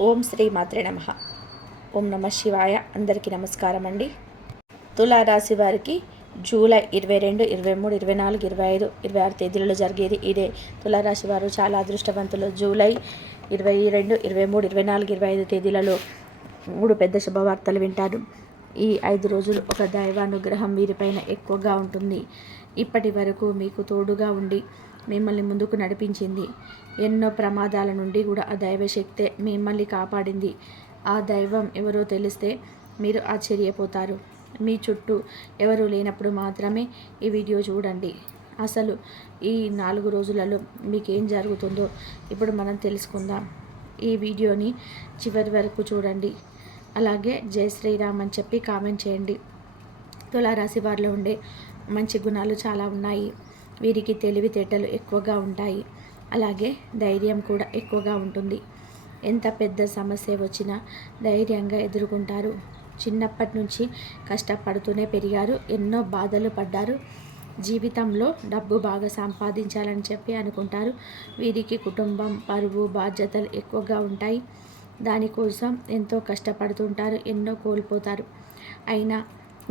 ఓం శ్రీ మాత్రే నమః. ఓం నమ శివాయ. అందరికీ నమస్కారం అండి. తులారాశి వారికి జూలై 22, 23, 24, 25, 26 తేదీలలో జరిగేది ఇదే. తులారాశి వారు చాలా అదృష్టవంతులు. జూలై 22, 23, 24, 25 తేదీలలో 3 పెద్ద శుభవార్తలు వింటారు. ఈ 5 రోజులు ఒక దైవానుగ్రహం వీరిపైన ఎక్కువగా ఉంటుంది. ఇప్పటి వరకు మీకు తోడుగా ఉండి మిమ్మల్ని ముందుకు నడిపించింది. ఎన్నో ప్రమాదాల నుండి కూడా ఆ దైవశక్తే మిమ్మల్ని కాపాడింది. ఆ దైవం ఎవరో తెలిస్తే మీరు ఆశ్చర్యపోతారు. మీ చుట్టూ ఎవరు లేనప్పుడు మాత్రమే ఈ వీడియో చూడండి. అసలు ఈ 4 రోజులలో మీకేం జరుగుతుందో ఇప్పుడు మనం తెలుసుకుందాం. ఈ వీడియోని చివరి వరకు చూడండి. అలాగే జై శ్రీరామ్ అని చెప్పి కామెంట్ చేయండి. తులారాశి వారిలో ఉండే మంచి గుణాలు చాలా ఉన్నాయి. వీరికి తెలివితేటలు ఎక్కువగా ఉంటాయి. అలాగే ధైర్యం కూడా ఎక్కువగా ఉంటుంది. ఎంత పెద్ద సమస్య వచ్చినా ధైర్యంగా ఎదుర్కొంటారు. చిన్నప్పటి నుంచి కష్టపడుతూనే పెరిగారు. ఎన్నో బాధలు పడ్డారు. జీవితంలో డబ్బు బాగా సంపాదించాలని చెప్పి అనుకుంటారు. వీరికి కుటుంబం, పరువు, బాధ్యతలు ఎక్కువగా ఉంటాయి. దానికోసం ఎంతో కష్టపడుతుంటారు. ఎన్నో కోల్పోతారు. అయినా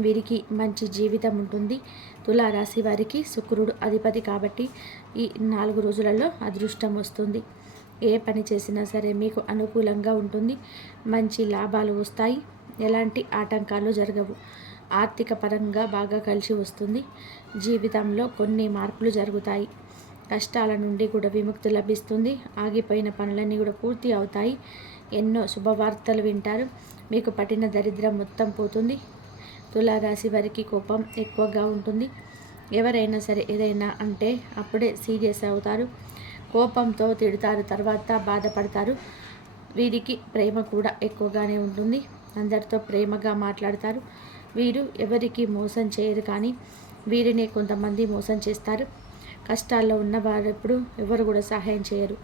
వీరికి మంచి జీవితం ఉంటుంది. తులారాశి వారికి శుక్రుడు అధిపతి కాబట్టి ఈ 4 రోజులలో అదృష్టం వస్తుంది. ఏ పని చేసినా సరే మీకు అనుకూలంగా ఉంటుంది. మంచి లాభాలు వస్తాయి. ఎలాంటి ఆటంకాలు జరగవు. ఆర్థిక పరంగా బాగా కలిసి వస్తుంది. జీవితంలో కొన్ని మార్పులు జరుగుతాయి. కష్టాల నుండి కూడా విముక్తి లభిస్తుంది. ఆగిపోయిన పనులన్నీ కూడా పూర్తి అవుతాయి. ఎన్నో శుభవార్తలు వింటారు. మీకు పట్టిన దరిద్రం మొత్తం పోతుంది. తులారాశి వారికి కోపం ఎక్కువగా ఉంటుంది. ఎవరైనా సరే ఏదైనా అంటే అప్పుడే సీరియస్ అవుతారు. కోపంతో తిడతారు, తర్వాత బాధపడతారు. వీరికి ప్రేమ కూడా ఎక్కువగానే ఉంటుంది. అందరితో ప్రేమగా మాట్లాడతారు. వీరు ఎవరికి మోసం చేయరు, కానీ వీరిని కొంతమంది మోసం చేస్తారు. కష్టాల్లో ఉన్న వారు ఎప్పుడు ఎవరు కూడా సహాయం చేయరు.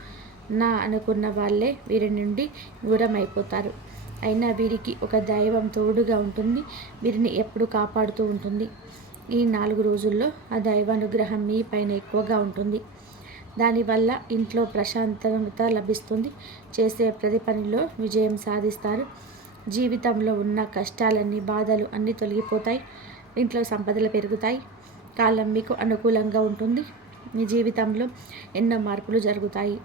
నా అనుకున్న వాళ్ళే వీరి నుండి దూరం అయిపోతారు. అయినా వీరికి ఒక దైవం తోడుగా ఉంటుంది. వీరిని ఎప్పుడు కాపాడుతూ ఉంటుంది. ఈ 4 రోజుల్లో ఆ దైవానుగ్రహం మీ పైన ఎక్కువగా ఉంటుంది. దానివల్ల ఇంట్లో ప్రశాంతత లభిస్తుంది. చేసే ప్రతి పనిలో విజయం సాధిస్తారు. జీవితంలో ఉన్న కష్టాలన్నీ, బాధలు అన్నీ తొలగిపోతాయి. ఇంట్లో సంపదలు పెరుగుతాయి. కాలం మీకు అనుకూలంగా ఉంటుంది. మీ జీవితంలో ఎన్నో మార్పులు జరుగుతాయి.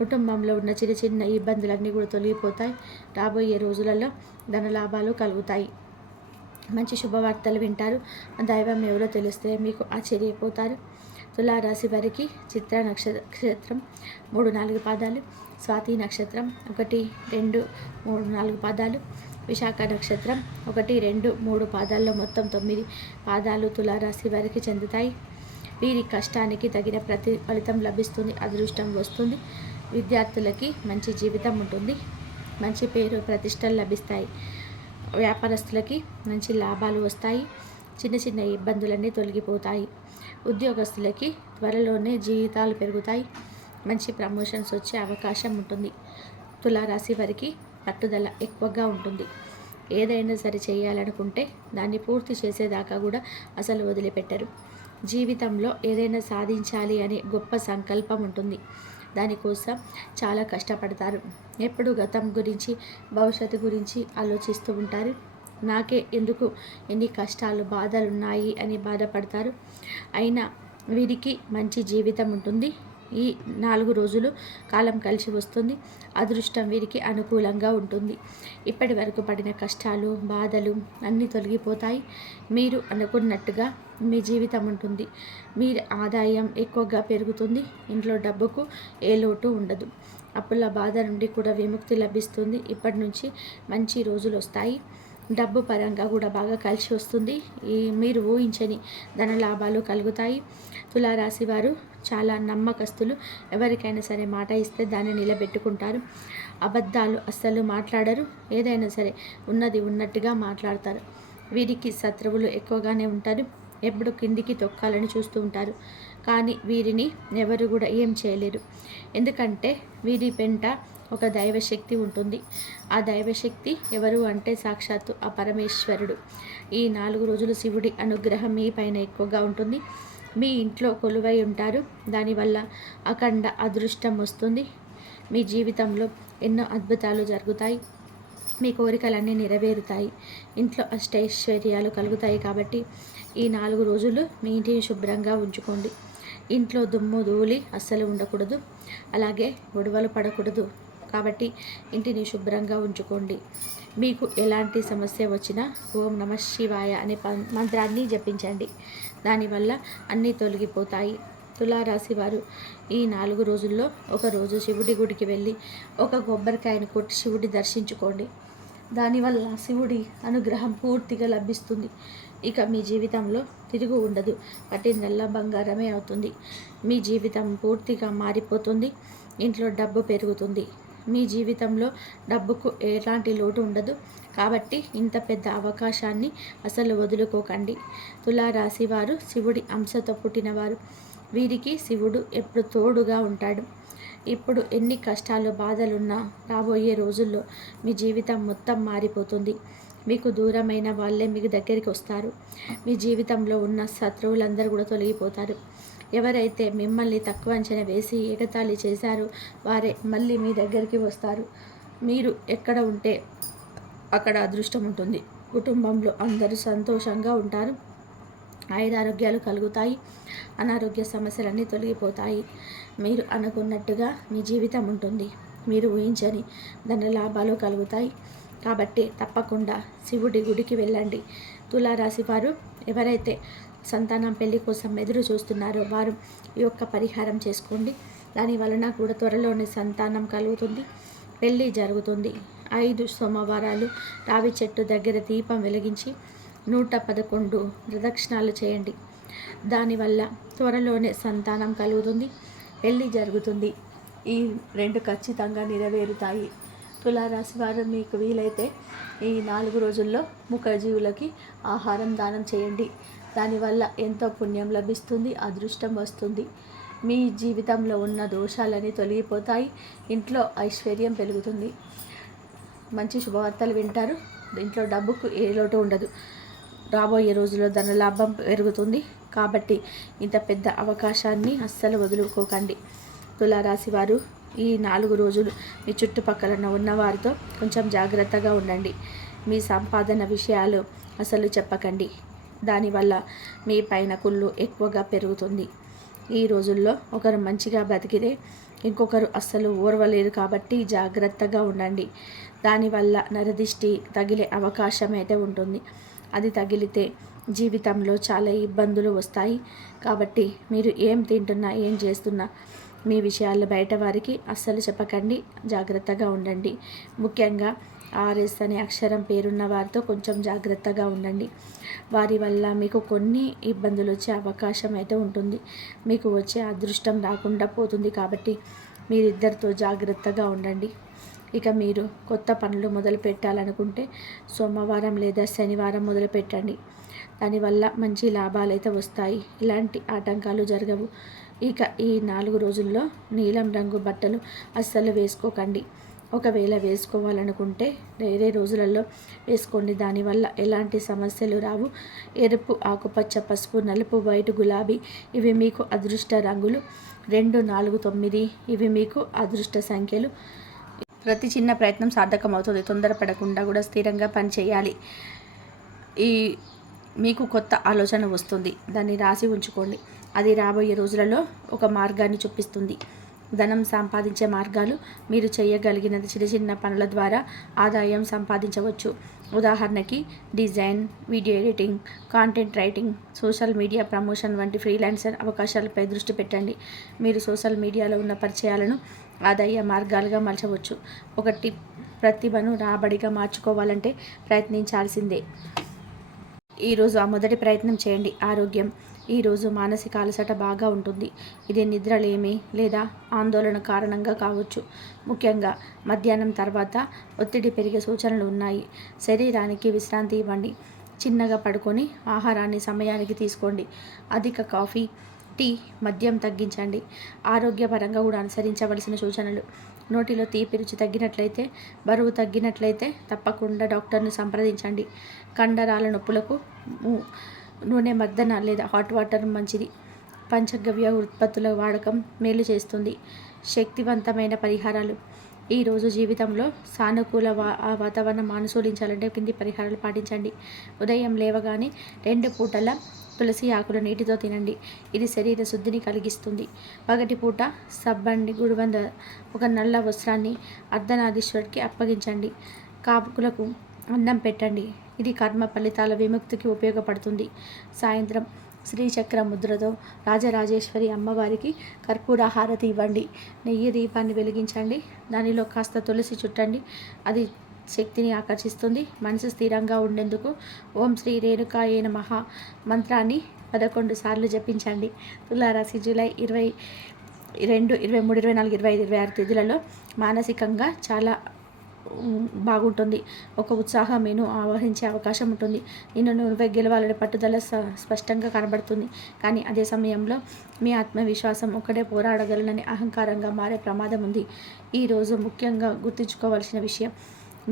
కుటుంబంలో ఉన్న చిన్న చిన్న ఇబ్బందులన్నీ కూడా తొలగిపోతాయి. రాబోయే రోజులలో ధనలాభాలు కలుగుతాయి. మంచి శుభవార్తలు వింటారు. దైవం ఎవరో తెలిస్తే మీకు ఆశ్చర్యపోతారు. తులారాశి వారికి చిత్ర నక్షత్రం 3, 4 పాదాలు, స్వాతి నక్షత్రం 1, 2, 3, 4 పాదాలు, విశాఖ నక్షత్రం 1, 2, 3 పాదాల్లో మొత్తం 9 పాదాలు తులారాశి వారికి చెందుతాయి. వీరి కష్టానికి తగిన ఫలితం లభిస్తుంది. అదృష్టం వస్తుంది. విద్యార్థులకి మంచి జీవితం ఉంటుంది. మంచి పేరు, ప్రతిష్టలు లభిస్తాయి. వ్యాపారస్తులకి మంచి లాభాలు వస్తాయి. చిన్న చిన్న ఇబ్బందులన్నీ తొలగిపోతాయి. ఉద్యోగస్తులకి త్వరలోనే జీతాలు పెరుగుతాయి. మంచి ప్రమోషన్స్ వచ్చే అవకాశం ఉంటుంది. తులారాశి వారికి పట్టుదల ఎక్కువగా ఉంటుంది. ఏదైనా సరే చేయాలనుకుంటే దాన్ని పూర్తి చేసేదాకా కూడా అసలు వదిలిపెట్టరు. జీవితంలో ఏదైనా సాధించాలి అనే గొప్ప సంకల్పం ఉంటుంది. దానికోసం చాలా కష్టపడతారు. ఎప్పుడు గతం గురించి, భవిష్యత్తు గురించి ఆలోచిస్తూ ఉంటారు. నాకే ఎందుకు ఎన్ని కష్టాలు, బాధలు ఉన్నాయి అని బాధపడతారు. అయినా వీరికి మంచి జీవితం ఉంటుంది. ఈ 4 రోజులు కాలం కలిసి వస్తుంది. అదృష్టం వీరికి అనుకూలంగా ఉంటుంది. ఇప్పటి వరకు పడిన కష్టాలు, బాధలు అన్నీ తొలగిపోతాయి. మీరు అనుకున్నట్టుగా మీ జీవితం ఉంటుంది. మీ ఆదాయం ఎక్కువగా పెరుగుతుంది. ఇంట్లో డబ్బుకు ఏ లోటు ఉండదు. అప్పుల బాధ నుండి కూడా విముక్తి లభిస్తుంది. ఇప్పటి నుంచి మంచి రోజులు వస్తాయి. డబ్బు పరంగా కూడా బాగా కలిసి వస్తుంది. మీరు ఊహించని ధన లాభాలు కలుగుతాయి. తులారాశి వారు చాలా నమ్మకస్తులు. ఎవరికైనా సరే మాట ఇస్తే దాన్ని నిలబెట్టుకుంటారు. అబద్ధాలు అస్సలు మాట్లాడరు. ఏదైనా సరే ఉన్నది ఉన్నట్టుగా మాట్లాడతారు. వీరికి శత్రువులు ఎక్కువగానే ఉంటారు. ఎప్పుడు కిందికి తొక్కాలని చూస్తూ ఉంటారు. కానీ వీరిని ఎవరు కూడా ఏం చేయలేరు. ఎందుకంటే వీరి పెంట ఒక దైవశక్తి ఉంటుంది. ఆ దైవశక్తి ఎవరు అంటే సాక్షాత్తు ఆ పరమేశ్వరుడు. ఈ 4 రోజులు శివుడి అనుగ్రహం మీ పైన ఎక్కువగా ఉంటుంది. మీ ఇంట్లో కొలువై ఉంటారు. దానివల్ల అఖండ అదృష్టం వస్తుంది. మీ జీవితంలో ఎన్నో అద్భుతాలు జరుగుతాయి. మీ కోరికలన్నీ నెరవేరుతాయి. ఇంట్లో అష్టైశ్వర్యాలు కలుగుతాయి. కాబట్టి ఈ 4 రోజులు మీ ఇంటిని శుభ్రంగా ఉంచుకోండి. ఇంట్లో దుమ్ము ధూళి అస్సలు ఉండకూడదు. అలాగే గొడవలు పడకూడదు. కాబట్టి ఇంటిని శుభ్రంగా ఉంచుకోండి. మీకు ఎలాంటి సమస్య వచ్చినా ఓం నమః శివాయ అనే మంత్రాన్ని జపించండి. దానివల్ల అన్నీ తొలగిపోతాయి. తులారాశి వారు ఈ 4 రోజుల్లో ఒకరోజు శివుడి గుడికి వెళ్ళి ఒక కొబ్బరికాయను కొట్టి శివుడి దర్శించుకోండి. దానివల్ల శివుడి అనుగ్రహం పూర్తిగా లభిస్తుంది. ఇక మీ జీవితంలో తిరుగు ఉండదు. పట్టిందల్లా బంగారమే అవుతుంది. మీ జీవితం పూర్తిగా మారిపోతుంది. ఇంట్లో డబ్బు పెరుగుతుంది. మీ జీవితంలో డబ్బుకు ఎలాంటి లోటు ఉండదు. కాబట్టి ఇంత పెద్ద అవకాశాన్ని అసలు వదులుకోకండి. తులారాశి వారు శివుడి అంశతో పుట్టినవారు. వీరికి శివుడు ఎప్పుడు తోడుగా ఉంటాడు. ఇప్పుడు ఎన్ని కష్టాలు బాధలున్నా రాబోయే రోజుల్లో మీ జీవితం మొత్తం మారిపోతుంది. మీకు దూరమైన వాళ్ళే మీకు దగ్గరికి వస్తారు. మీ జీవితంలో ఉన్న శత్రువులందరూ కూడా తొలగిపోతారు. ఎవరైతే మిమ్మల్ని తక్కువ అంచనా వేసి ఎగతాళి చేశారో వారే మళ్ళీ మీ దగ్గరికి వస్తారు. మీరు ఎక్కడ ఉంటే అక్కడ అదృష్టం ఉంటుంది. కుటుంబంలో అందరూ సంతోషంగా ఉంటారు. ఆయురారోగ్యాలు కలుగుతాయి. అనారోగ్య సమస్యలన్నీ తొలగిపోతాయి. మీరు అనుకున్నట్టుగా మీ జీవితం ఉంటుంది. మీరు ఊహించని ధన లాభాలు కలుగుతాయి. కాబట్టి తప్పకుండా శివుడి గుడికి వెళ్ళండి. తులారాశి వారు ఎవరైతే సంతానం పెళ్లి కోసం ఎదురు చూస్తున్నారో వారు ఈ యొక్క పరిహారం చేసుకోండి. దాని వలన కూడా త్వరలోనే సంతానం కలుగుతుంది. పెళ్ళి జరుగుతుంది. 5 సోమవారాలు రావి చెట్టు దగ్గర దీపం వెలిగించి 111 ప్రదక్షిణాలు చేయండి. దానివల్ల త్వరలోనే సంతానం కలుగుతుంది. పెళ్ళి జరుగుతుంది. ఈ 2 ఖచ్చితంగా నెరవేరుతాయి. తులారాశి వారు మీకు వీలైతే ఈ 4 రోజుల్లో మూగజీవులకి ఆహారం దానం చేయండి. దానివల్ల ఎంతో పుణ్యం లభిస్తుంది. అదృష్టం వస్తుంది. మీ జీవితంలో ఉన్న దోషాలన్నీ తొలగిపోతాయి. ఇంట్లో ఐశ్వర్యం పెరుగుతుంది. మంచి శుభవార్తలు వింటారు. ఇంట్లో డబ్బుకు ఏ లోటు ఉండదు. రాబోయే రోజుల్లో ధనలాభం పెరుగుతుంది. కాబట్టి ఇంత పెద్ద అవకాశాన్ని అస్సలు వదులుకోకండి. తులారాశి వారు ఈ 4 రోజులు మీ చుట్టుపక్కల ఉన్న వారితో కొంచెం జాగ్రత్తగా ఉండండి. మీ సంపాదన విషయాలు అసలు చెప్పకండి. దానివల్ల మీ పైన కుళ్ళు ఎక్కువగా పెరుగుతుంది. ఈ రోజుల్లో ఒకరు మంచిగా బతికితే ఇంకొకరు అస్సలు ఓర్వలేరు. కాబట్టి జాగ్రత్తగా ఉండండి. దానివల్ల నరదిష్టి తగిలే అవకాశం అయితే ఉంటుంది. అది తగిలితే జీవితంలో చాలా ఇబ్బందులు వస్తాయి. కాబట్టి మీరు ఏం తింటున్నా ఏం చేస్తున్నా మీ విషయాలు బయట వారికి అస్సలు చెప్పకండి. జాగ్రత్తగా ఉండండి. ముఖ్యంగా RS అనే అక్షరం పేరున్న వారితో కొంచెం జాగ్రత్తగా ఉండండి. వారి వల్ల మీకు కొన్ని ఇబ్బందులు వచ్చే అవకాశం అయితే ఉంటుంది. మీకు వచ్చే అదృష్టం రాకుండా పోతుంది. కాబట్టి మీరిద్దరితో జాగ్రత్తగా ఉండండి. ఇక మీరు కొత్త పనులు మొదలు పెట్టాలనుకుంటే సోమవారం లేదా శనివారం మొదలు పెట్టండి. దానివల్ల మంచి లాభాలు అయితే వస్తాయి. ఇలాంటి ఆటంకాలు జరగవు. ఇక ఈ 4 రోజుల్లో నీలం రంగు బట్టలు అస్సలు వేసుకోకండి. ఒకవేళ వేసుకోవాలనుకుంటే వేరే రోజులలో వేసుకోండి. దానివల్ల ఎలాంటి సమస్యలు రావు. ఎరుపు, ఆకుపచ్చ, పసుపు, నలుపు, వైట్, గులాబీ ఇవి మీకు అదృష్ట రంగులు. 2, 4, 9 ఇవి మీకు అదృష్ట సంఖ్యలు. ప్రతి చిన్న ప్రయత్నం సార్థకమవుతుంది. తొందరపడకుండా కూడా స్థిరంగా పనిచేయాలి. మీకు కొత్త ఆలోచన వస్తుంది. దాన్ని రాసి ఉంచుకోండి. అది రాబోయే రోజులలో ఒక మార్గాన్ని చూపిస్తుంది. ధనం సంపాదించే మార్గాలు మీరు చేయగలిగినది చిన్న చిన్న పనుల ద్వారా ఆదాయం సంపాదించవచ్చు. ఉదాహరణకి design, video editing, content writing, social media promotion వంటి ఫ్రీలాన్సర్ అవకాశాలపై దృష్టి పెట్టండి. మీరు సోషల్ మీడియాలో ఉన్న పరిచయాలను ఆదాయ మార్గాలుగా మలచవచ్చు. ఒకటి ప్రతిభను రాబడిగా మార్చుకోవాలంటే ప్రయత్నించాల్సిందే. ఈరోజు ఆ మొదటి ప్రయత్నం చేయండి. ఆరోగ్యం. ఈరోజు మానసిక అలసట బాగా ఉంటుంది. ఇది నిద్రలేమి లేదా ఆందోళన కారణంగా కావచ్చు. ముఖ్యంగా మధ్యాహ్నం తర్వాత ఒత్తిడి పెరిగే సూచనలు ఉన్నాయి. శరీరానికి విశ్రాంతి ఇవ్వండి. చిన్నగా పడుకొని ఆహారాన్ని సమయానికి తీసుకోండి. అధిక కాఫీ, టీ, మద్యం తగ్గించండి. ఆరోగ్యపరంగా కూడా అనుసరించవలసిన సూచనలు: నోటిలో తీపి రుచి తగ్గినట్లయితే, బరువు తగ్గినట్లయితే తప్పకుండా డాక్టర్ను సంప్రదించండి. కండరాల నొప్పులకు నూనె మర్దన లేదా హాట్ వాటర్ మంచిది. పంచగవ్య ఉత్పత్తుల వాడకం మేలు చేస్తుంది. శక్తివంతమైన పరిహారాలు. ఈరోజు జీవితంలో సానుకూల వాతావరణం అనుకూలించాలంటే కింది పరిహారాలు పాటించండి. ఉదయం లేవగానే 2 పూటల తులసి ఆకులు నీటితో తినండి. ఇది శరీర శుద్ధిని కలిగిస్తుంది. పగటి పూట సబ్బండి గుడివంద ఒక నల్ల వస్త్రాన్ని అర్ధనారీశ్వరుడికి అప్పగించండి. కాపుకులకు అన్నం పెట్టండి. ఇది కర్మ ఫలితాల విముక్తికి ఉపయోగపడుతుంది. సాయంత్రం శ్రీచక్ర ముద్రతో రాజరాజేశ్వరి అమ్మవారికి కర్పూర హారతి ఇవ్వండి. నెయ్యి దీపాన్ని వెలిగించండి. దానిలో కాస్త తులసి చుట్టండి. అది శక్తిని ఆకర్షిస్తుంది. మనసు స్థిరంగా ఉండేందుకు ఓం శ్రీ రేణుకాయే నమః మంత్రాన్ని 11 సార్లు జపించండి. తులారాశి జూలై 22, 23, 24, 25, 26 తేదీలలో మానసికంగా చాలా బాగుంటుంది. ఒక ఉత్సాహమేను ఆవహించే అవకాశం ఉంటుంది. నిన్ను నువ్వే గెలవాలనే పట్టుదల స్పష్టంగా కనబడుతుంది. కానీ అదే సమయంలో మీ ఆత్మవిశ్వాసం ఒక్కడే పోరాడగలనని అహంకారంగా మారే ప్రమాదం ఉంది. ఈరోజు ముఖ్యంగా గుర్తుంచుకోవాల్సిన విషయం,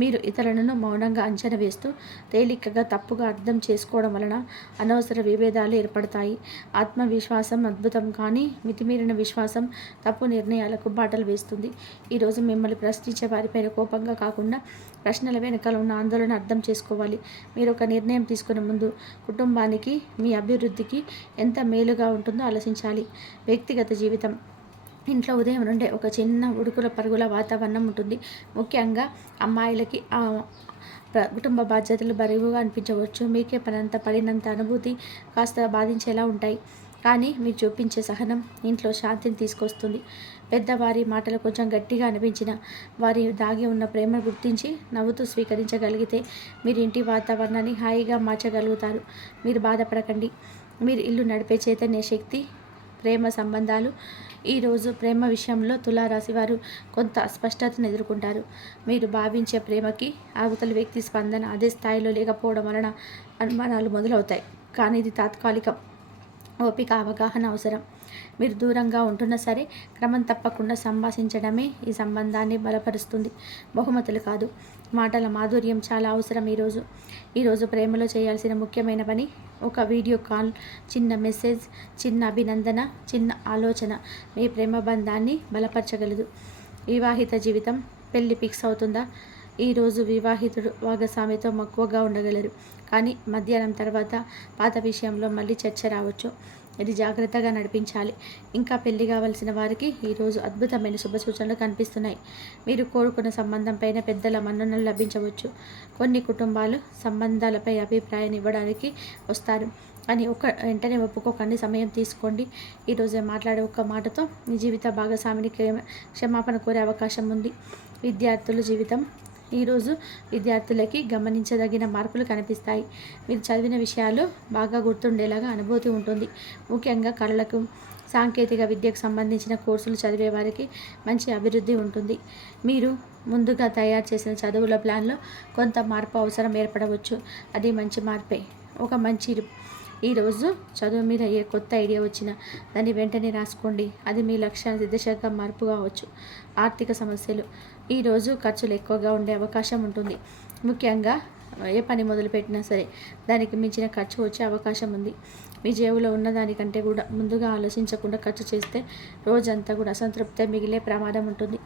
మీరు ఇతరులను మౌనంగా అంచనా వేస్తూ తేలికగా తప్పుగా అర్థం చేసుకోవడం వలన అనవసర విభేదాలు ఏర్పడతాయి. ఆత్మవిశ్వాసం అద్భుతం, కానీ మితిమీరిన విశ్వాసం తప్పు నిర్ణయాలకు బాటలు వేస్తుంది. ఈరోజు మిమ్మల్ని ప్రశ్నించే వారిపైన కోపంగా కాకుండా ప్రశ్నల వెనకాల ఉన్న ఆందోళన అర్థం చేసుకోవాలి. మీరు ఒక నిర్ణయం తీసుకునే ముందు కుటుంబానికి, మీ అభివృద్ధికి ఎంత మేలుగా ఉంటుందో ఆలోచించాలి. వ్యక్తిగత జీవితం. ఇంట్లో ఉదయం నుండే ఒక చిన్న ఉడుకుల పరుగుల వాతావరణం ఉంటుంది. ముఖ్యంగా అమ్మాయిలకి కుటుంబ బాధ్యతలు బరువుగా అనిపించవచ్చు. మీకే పనంత పడినంత అనుభూతి కాస్త బాధించేలా ఉంటాయి. కానీ మీరు చూపించే సహనం ఇంట్లో శాంతిని తీసుకొస్తుంది. పెద్దవారి మాటలు కొంచెం గట్టిగా అనిపించిన వారి దాగి ఉన్న ప్రేమను గుర్తించి నవ్వుతూ స్వీకరించగలిగితే మీరు ఇంటి వాతావరణాన్ని హాయిగా మార్చగలుగుతారు. మీరు బాధపడకండి. మీరు ఇల్లు నడిపే చైతన్య శక్తి. ప్రేమ సంబంధాలు. ఈరోజు ప్రేమ విషయంలో తులారాశి వారు కొంత అస్పష్టతను ఎదుర్కొంటారు. మీరు భావించే ప్రేమకి అవతలి వ్యక్తి స్పందన అదే స్థాయిలో లేకపోవడం వలన అనుమానాలు మొదలవుతాయి. కానీ ఇది తాత్కాలికం. ఓపిక, అవగాహన అవసరం. మీరు దూరంగా ఉంటున్నా సరే క్రమం తప్పకుండా సంభాషించడమే ఈ సంబంధాన్ని బలపరుస్తుంది. బహుమతులు కాదు, మాటల మాధుర్యం చాలా అవసరం. ఈరోజు ప్రేమలో చేయాల్సిన ముఖ్యమైన పని ఒక వీడియో కాల్, చిన్న మెసేజ్, చిన్న అభినందన, చిన్న ఆలోచన మీ ప్రేమ బంధాన్ని బలపరచగలదు. వివాహిత జీవితం. పెళ్లి ఫిక్స్ అవుతుందా? ఈరోజు వివాహితుడు భాగస్వామితో మక్కువగా ఉండగలరు. కానీ మధ్యాహ్నం తర్వాత పాత విషయంలో మళ్ళీ చర్చ రావచ్చు. ఇది జాగ్రత్తగా నడిపించాలి. ఇంకా పెళ్లి కావాల్సిన వారికి ఈరోజు అద్భుతమైన శుభ సూచనలు కనిపిస్తున్నాయి. మీరు కోరుకున్న సంబంధం పైన పెద్దల మన్ననలు లభించవచ్చు. కొన్ని కుటుంబాలు సంబంధాలపై అభిప్రాయాన్ని ఇవ్వడానికి వస్తారు, కానీ వెంటనే ఒప్పుకోకండి. సమయం తీసుకోండి. ఈరోజే మాట్లాడే ఒక్క మాటతో మీ జీవిత భాగస్వామికి క్షమాపణ కోరే అవకాశం ఉంది. విద్యార్థుల జీవితం. ఈరోజు విద్యార్థులకి గమనించదగిన మార్పులు కనిపిస్తాయి. మీరు చదివిన విషయాలు బాగా గుర్తుండేలాగా అనుభూతి ఉంటుంది. ముఖ్యంగా కళలకు, సాంకేతిక విద్యకు సంబంధించిన కోర్సులు చదివే వారికి మంచి అభివృద్ధి ఉంటుంది. మీరు ముందుగా తయారు చేసిన చదువుల ప్లాన్లో కొంత మార్పు అవసరం ఏర్పడవచ్చు. అది మంచి మార్పే. ఒక మంచి ఈరోజు చదువు మీద ఏ కొత్త ఐడియా వచ్చినా దాన్ని వెంటనే రాసుకోండి. అది మీ లక్ష్యాన్ని దిశగా మార్పు కావచ్చు. ఆర్థిక సమస్యలు. ఈరోజు ఖర్చులు ఎక్కువగా ఉండే అవకాశం ఉంటుంది. ముఖ్యంగా ఏ పని మొదలుపెట్టినా సరే దానికి మించిన ఖర్చు వచ్చే అవకాశం ఉంది. మీ జేబులో ఉన్న దానికంటే కూడా ముందుగా ఆలోచించకుండా ఖర్చు చేస్తే రోజంతా కూడా అసంతృప్తి మిగిలే ప్రమాదం ఉంటుంది.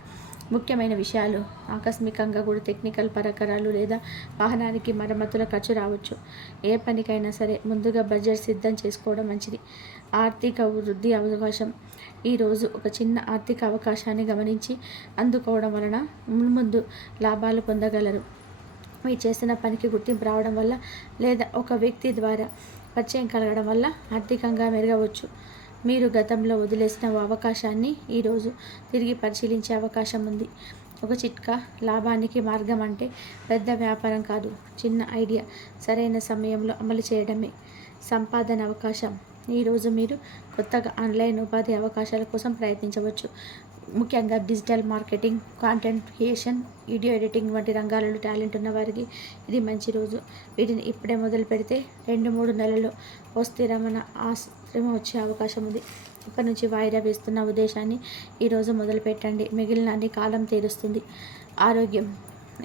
ముఖ్యమైన విషయాలు. ఆకస్మికంగా కూడా టెక్నికల్ పరికరాలు లేదా వాహనానికి మరమ్మతుల ఖర్చు రావచ్చు. ఏ పనికైనా సరే ముందుగా బడ్జెట్ సిద్ధం చేసుకోవడం మంచిది. ఆర్థిక వృద్ధి అవకాశం. ఈరోజు ఒక చిన్న ఆర్థిక అవకాశాన్ని గమనించి అందుకోవడం వలన ముందు లాభాలు పొందగలరు. మీరు చేసిన పనికి గుర్తింపు రావడం వల్ల లేదా ఒక వ్యక్తి ద్వారా పరిచయం కలగడం వల్ల ఆర్థికంగా మెరుగవచ్చు. మీరు గతంలో వదిలేసిన అవకాశాన్ని ఈరోజు తిరిగి పరిశీలించే అవకాశం ఉంది. ఒక చిట్కా. లాభానికి మార్గం అంటే పెద్ద వ్యాపారం కాదు, చిన్న ఐడియా సరైన సమయంలో అమలు చేయడమే. సంపాదన అవకాశం. ఈరోజు మీరు కొత్తగా ఆన్లైన్ ఉపాధి అవకాశాల కోసం ప్రయత్నించవచ్చు. ముఖ్యంగా digital marketing, content creation, video editing వంటి రంగాలలో టాలెంట్ ఉన్న వారికి ఇది మంచి రోజు. వీటిని ఇప్పుడే మొదలు పెడితే 2-3 నెలల్లో ఓ స్థిరమైన ఆశ్రమం వచ్చే అవకాశం ఉంది. ఇప్పటి నుంచి వాయిదా వేస్తున్న ఉద్దేశాన్ని ఈరోజు మొదలు పెట్టండి. మిగిలిన అన్ని కాలం తీరుస్తుంది. ఆరోగ్యం.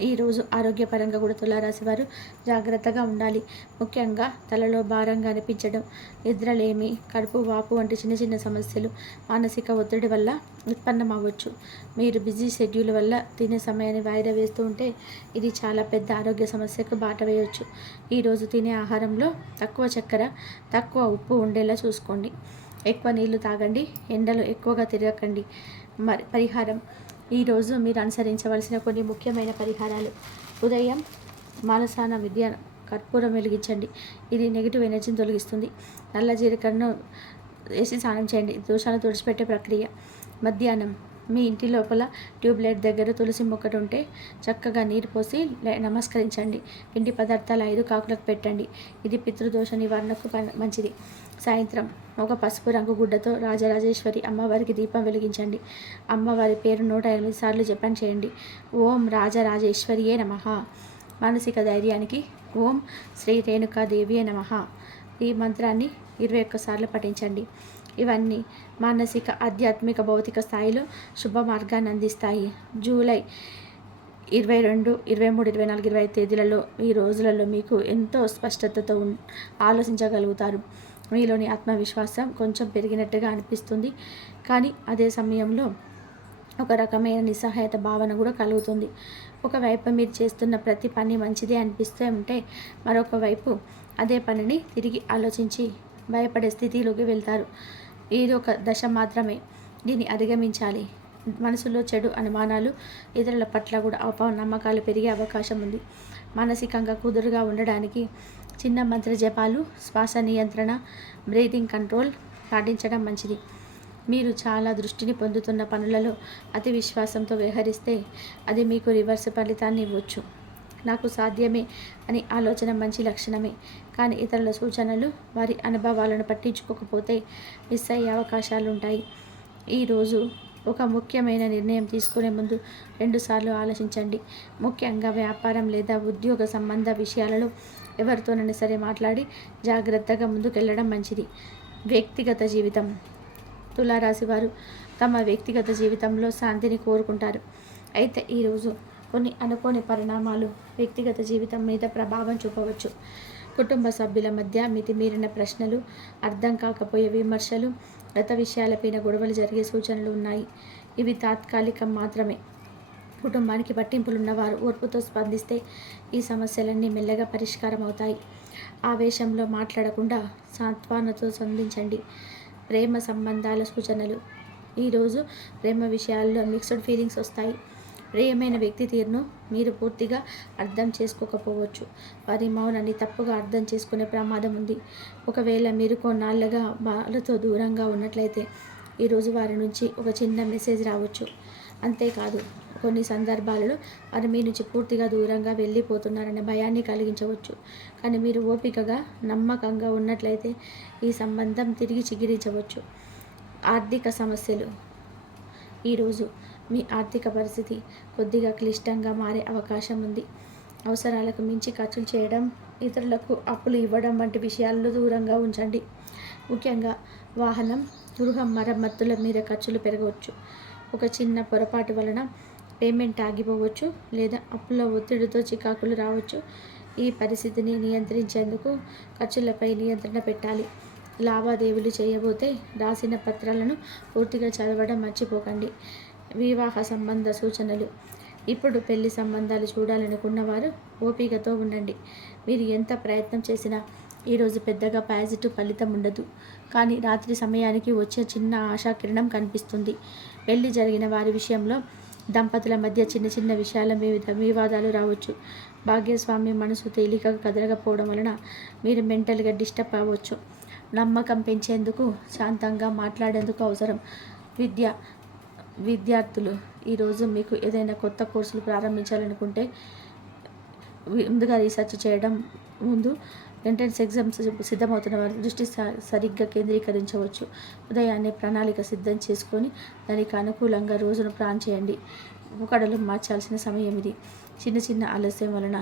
ఈరోజు ఆరోగ్యపరంగా కూడా తులారాశి వారు జాగ్రత్తగా ఉండాలి. ముఖ్యంగా తలలో భారంగా అనిపించడం, నిద్రలేమి, కడుపు వాపు వంటి చిన్న చిన్న సమస్యలు మానసిక ఒత్తిడి వల్ల ఉత్పన్నం అవ్వచ్చు. మీరు బిజీ షెడ్యూల్ వల్ల తినే సమయాన్ని వాయిదా వేస్తూ ఉంటే ఇది చాలా పెద్ద ఆరోగ్య సమస్యకు బాట వేయవచ్చు. ఈరోజు తినే ఆహారంలో తక్కువ చక్కెర, తక్కువ ఉప్పు ఉండేలా చూసుకోండి. ఎక్కువ నీళ్లు తాగండి. ఎండలో ఎక్కువగా తిరగకండి. పరిహారం: ఈరోజు మీరు అనుసరించవలసిన కొన్ని ముఖ్యమైన పరిహారాలు. ఉదయం మానసాన విద్య కర్పూరం వెలిగించండి. ఇది నెగిటివ్ ఎనర్జీని తొలగిస్తుంది. నల్ల జీలకర్రను వేసి స్నానం చేయండి. దోషాలను తుడిచిపెట్టే ప్రక్రియ. మధ్యాహ్నం మీ ఇంటి లోపల ట్యూబ్లైట్ దగ్గర తులసి మొక్కటి ఉంటే చక్కగా నీరు పోసి నమస్కరించండి. పిండి పదార్థాలు 5 కాకులకు పెట్టండి. ఇది పితృదోష నివారణకు మంచిది. సాయంత్రం ఒక పసుపు రంగు గుడ్డతో రాజరాజేశ్వరి అమ్మవారికి దీపం వెలిగించండి. అమ్మవారి పేరు 108 సార్లు జపం చేయండి. ఓం రాజరాజేశ్వరియే నమః. మానసిక ధైర్యానికి ఓం శ్రీ రేణుకాదేవియే నమః. ఈ మంత్రాన్ని 21 సార్లు పఠించండి. ఇవన్నీ మానసిక, ఆధ్యాత్మిక, భౌతిక స్థాయిలో శుభ మార్గాన్ని అందిస్తాయి. జూలై 22, 23, 24, 25 తేదీలలో ఈ రోజులలో మీకు ఎంతో స్పష్టతతో ఆలోచించగలుగుతారు. మీలోని ఆత్మవిశ్వాసం కొంచెం పెరిగినట్టుగా అనిపిస్తుంది. కానీ అదే సమయంలో ఒక రకమైన నిస్సహాయత భావన కూడా కలుగుతుంది. ఒకవైపు మీరు చేస్తున్న ప్రతి పని మంచిదే అనిపిస్తూ ఉంటే మరొక వైపు అదే పనిని తిరిగి ఆలోచించి భయపడే స్థితిలోకి వెళ్తారు. ఇది ఒక దశ మాత్రమే. దీన్ని అధిగమించాలి. మనసులో చెడు అనుమానాలు, ఇతరుల పట్ల కూడా అపనమ్మకాలు పెరిగే అవకాశం ఉంది. మానసికంగా కుదురుగా ఉండడానికి చిన్న మంత్ర జపాలు, శ్వాస నియంత్రణ, బ్రీతింగ్ కంట్రోల్ పాటించడం మంచిది. మీరు చాలా దృష్టిని పొందుతున్న పనులలో అతి విశ్వాసంతో వ్యవహరిస్తే అది మీకు రివర్స్ ఫలితాన్ని ఇవ్వచ్చు. నాకు సాధ్యమే అని ఆలోచన మంచి లక్షణమే. కానీ ఇతరుల సూచనలు, వారి అనుభవాలను పట్టించుకోకపోతే మిస్ అయ్యే అవకాశాలు ఉంటాయి. ఈరోజు ఒక ముఖ్యమైన నిర్ణయం తీసుకునే ముందు 2 సార్లు ఆలోచించండి. ముఖ్యంగా వ్యాపారం లేదా ఉద్యోగ సంబంధ విషయాలలో ఎవరితోనైనా సరే మాట్లాడి జాగ్రత్తగా ముందుకెళ్ళడం మంచిది. వ్యక్తిగత జీవితం. తులారాశి వారు తమ వ్యక్తిగత జీవితంలో శాంతిని కోరుకుంటారు. అయితే ఈరోజు కొన్ని అనుకోని పరిణామాలు వ్యక్తిగత జీవితం మీద ప్రభావం చూపవచ్చు. కుటుంబ సభ్యుల మధ్య మితిమీరిన ప్రశ్నలు, అర్థం కాకపోయే విమర్శలు, గత విషయాలపైన గొడవలు జరిగే సూచనలు ఉన్నాయి. ఇవి తాత్కాలికం మాత్రమే. కుటుంబానికి పట్టింపులున్నవారు ఓర్పుతో స్పందిస్తే ఈ సమస్యలన్నీ మెల్లగా పరిష్కారం అవుతాయి. ఆవేశంలో మాట్లాడకుండా సాంత్వనతో స్పందించండి. ప్రేమ సంబంధాల సూచనలు. ఈరోజు ప్రేమ విషయాల్లో మిక్స్డ్ ఫీలింగ్స్ వస్తాయి. ప్రియమైన వ్యక్తి తీరును మీరు పూర్తిగా అర్థం చేసుకోకపోవచ్చు. వారి మౌనాన్ని తప్పుగా అర్థం చేసుకునే ప్రమాదం ఉంది. ఒకవేళ మీరు కొన్నాళ్ళుగా వాళ్ళతో దూరంగా ఉన్నట్లయితే ఈరోజు వారి నుంచి ఒక చిన్న మెసేజ్ రావచ్చు. అంతేకాదు, కొన్ని సందర్భాలలో వారు మీ నుంచి పూర్తిగా దూరంగా వెళ్ళిపోతున్నారనే భయాన్ని కలిగించవచ్చు. కానీ మీరు ఓపికగా, నమ్మకంగా ఉన్నట్లయితే ఈ సంబంధం తిరిగి చిగురించవచ్చు. ఆర్థిక సమస్యలు. ఈరోజు మీ ఆర్థిక పరిస్థితి కొద్దిగా క్లిష్టంగా మారే అవకాశం ఉంది. అవసరాలకు మించి ఖర్చులు చేయడం, ఇతరులకు అప్పులు ఇవ్వడం వంటి విషయాల్లో దూరంగా ఉంచండి. ముఖ్యంగా వాహనం, గృహం మరమ్మతుల మీద ఖర్చులు పెరగవచ్చు. ఒక చిన్న పొరపాటు వలన పేమెంట్ ఆగిపోవచ్చు లేదా అప్పుల ఒత్తిడితో చికాకులు రావచ్చు. ఈ పరిస్థితిని నియంత్రించేందుకు ఖర్చులపై నియంత్రణ పెట్టాలి. లావాదేవీలు చేయబోతే రాసిన పత్రాలను పూర్తిగా చదవడం మర్చిపోకండి. వివాహ సంబంధ సూచనలు. ఇప్పుడు పెళ్లి సంబంధాలు చూడాలనుకున్నవారు ఓపికతో ఉండండి. మీరు ఎంత ప్రయత్నం చేసినా ఈరోజు పెద్దగా పాజిటివ్ ఫలితం ఉండదు. కానీ రాత్రి సమయానికి వచ్చే చిన్న ఆశాకిరణం కనిపిస్తుంది. పెళ్లి జరిగిన వారి విషయంలో దంపతుల మధ్య చిన్న చిన్న విషయాల మీద వివాదాలు రావచ్చు. భాగ్యస్వామి మనసు తేలికగా కదలకపోవడం వలన మీరు మెంటల్గా డిస్టర్బ్ అవ్వచ్చు. నమ్మకం పెంచేందుకు శాంతంగా మాట్లాడేందుకు అవసరం. విద్యార్థులు, ఈరోజు మీకు ఏదైనా కొత్త కోర్సులు ప్రారంభించాలనుకుంటే ముందుగా రీసెర్చ్ చేయడం, ముందు ఎంట్రన్స్ ఎగ్జామ్స్ సిద్ధమవుతున్న వారి దృష్టి సరిగ్గా కేంద్రీకరించవచ్చు. ఉదయాన్నే ప్రణాళిక సిద్ధం చేసుకొని దానికి అనుకూలంగా రోజును ప్లాన్ చేయండి. ఒకడలు మార్చాల్సిన సమయం ఇది. చిన్న చిన్న ఆలస్యం వలన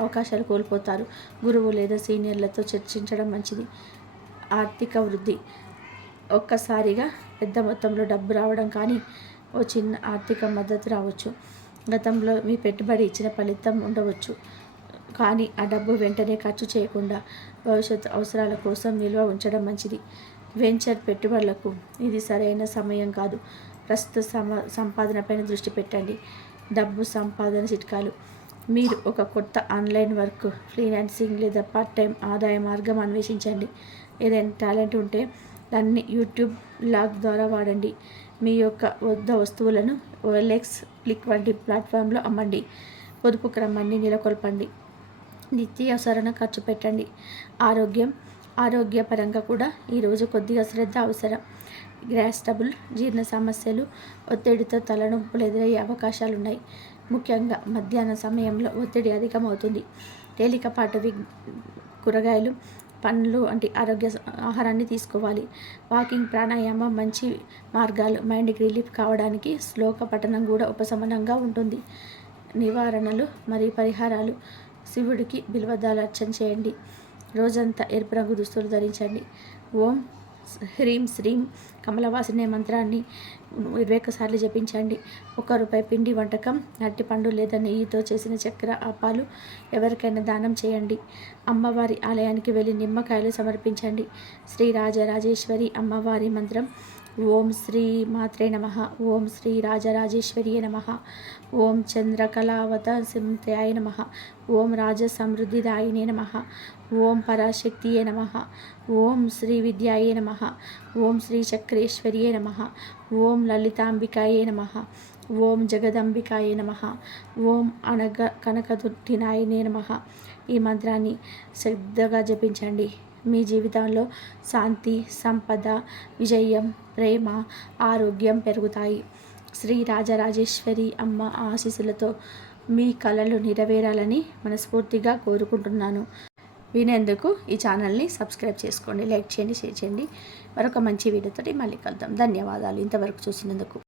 అవకాశాలు కోల్పోతారు. గురువు లేదా సీనియర్లతో చర్చించడం మంచిది. ఆర్థిక వృద్ధి. ఒక్కసారిగా పెద్ద మొత్తంలో డబ్బు రావడం కానీ ఓ చిన్న ఆర్థిక మద్దతు రావచ్చు. గతంలో మీ పెట్టుబడి ఇచ్చిన ఫలితం ఉండవచ్చు, కానీ ఆ డబ్బు వెంటనే ఖర్చు చేయకుండా భవిష్యత్తు అవసరాల కోసం నిల్వ ఉంచడం మంచిది. వెంచర్ పెట్టుబడులకు ఇది సరైన సమయం కాదు. ప్రస్తుత సంపాదనపైన దృష్టి పెట్టండి. డబ్బు సంపాదన చిట్కాలు. మీరు ఒక కొత్త ఆన్లైన్ వర్క్, ఫ్రీలాన్సింగ్ లేదా పార్ట్ టైం ఆదాయ మార్గం అన్వేషించండి. ఏదైనా టాలెంట్ ఉంటే దాన్ని యూట్యూబ్ లాగ్ ద్వారా వాడండి. మీ యొక్క వస్తువులను OLX, క్లిక్ వంటి ప్లాట్ఫామ్లో అమ్మండి. పొదుపు క్రమాన్ని నెలకొల్పండి. నిత్యావసరణ ఖర్చు పెట్టండి. ఆరోగ్యపరంగా కూడా ఈరోజు కొద్దిగా శ్రద్ధ అవసరం. గ్యాస్ ట్రబుల్, జీర్ణ సమస్యలు, ఒత్తిడితో తలనొప్పులు ఎదురయ్యే అవకాశాలున్నాయి. ముఖ్యంగా మధ్యాహ్న సమయంలో ఒత్తిడి అధికమవుతుంది. తేలికపాటి కూరగాయలు, పండ్లు వంటి ఆరోగ్య ఆహారాన్ని తీసుకోవాలి. వాకింగ్, ప్రాణాయామం మంచి మార్గాలు. మైండ్కి రిలీఫ్ కావడానికి శ్లోక పఠనం కూడా ఉపశమనంగా ఉంటుంది. నివారణలు మరియు పరిహారాలు. శివుడికి బిల్వదళార్చన చేయండి. రోజంతా ఎరుపు రంగు దుస్తులు ధరించండి. ఓం హ్రీం శ్రీం కమలవాసినే మంత్రాన్ని 21 సార్లు జపించండి. ₹1 పిండి వంటకం, అరటిపండు లేదా నెయ్యితో చేసిన చక్కెర అప్పాలు ఎవరికైనా దానం చేయండి. అమ్మవారి ఆలయానికి వెళ్ళి నిమ్మకాయలు సమర్పించండి. శ్రీ రాజరాజేశ్వరి అమ్మవారి మంత్రం. ఓం శ్రీ మాత్రే నమః. ఓం శ్రీ రాజరాజేశ్వరియే నమః. ఓం చంద్రకళావత సింధ్యాయ నమః. ఓం రాజసమృద్ధిదాయినే నమః. ఓం పరాశక్తియే నమః. ఓం శ్రీ విద్యాయే నమః. ఓం శ్రీ చక్రేశ్వర్యే నమః. ఓం లలితాంబికాయే నమః. ఓం జగదంబికాయే నమః. ఓం కనకదుర్టినాయనే నమః. ఈ మంత్రాన్ని శ్రద్ధగా జపించండి. మీ జీవితంలో శాంతి, సంపద, విజయం, ప్రేమ, ఆరోగ్యం పెరుగుతాయి. శ్రీ రాజరాజేశ్వరి అమ్మ ఆశీస్సులతో మీ కలలు నెరవేరాలని మనస్ఫూర్తిగా కోరుకుంటున్నాను. వినేందుకు ఈ ఛానల్ని సబ్స్క్రైబ్ చేసుకోండి, లైక్ చేయండి, షేర్ చేయండి. మరొక మంచి వీడియోతో మళ్ళీ కలుద్దాం. ధన్యవాదాలు ఇంతవరకు చూసినందుకు.